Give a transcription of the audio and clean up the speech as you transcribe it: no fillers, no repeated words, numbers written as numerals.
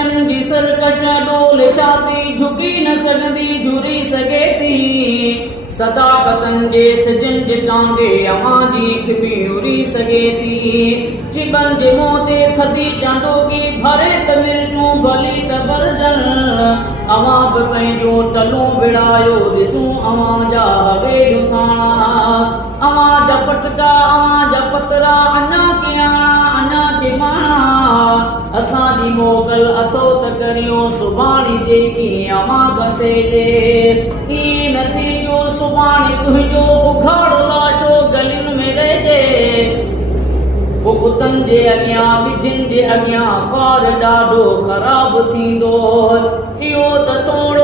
दुष्टन जी सरकश डोल छाती झुकी न सघंदी झुरी सघे थी सदाकतन जे सजन जे टांगे अमां जी खिबी उरी सघे थी चिबन जे मुंहं ते थधी चांडोगी भरे त मिर्चूं भली त बरजन अवां बि पंहिंजो टलूं विड़ायो ॾिसूं अवां जा हवेलियूं थाणा अवां जा फटका अवां जा पतरा अञा के आणा अञा के माणा असांजी मोकल अथो त करियो सुभाणे जेकी अवां घसेजे ई न थींदो सुभाणे तुंहिंजो उघाड़ो लाशो गलियुनि में रहिजे वो कुतनि जे अॻियां ॿिजनि जे अॻियां ख़्वार ॾाढो ख़राब थींदो इहो त तोड़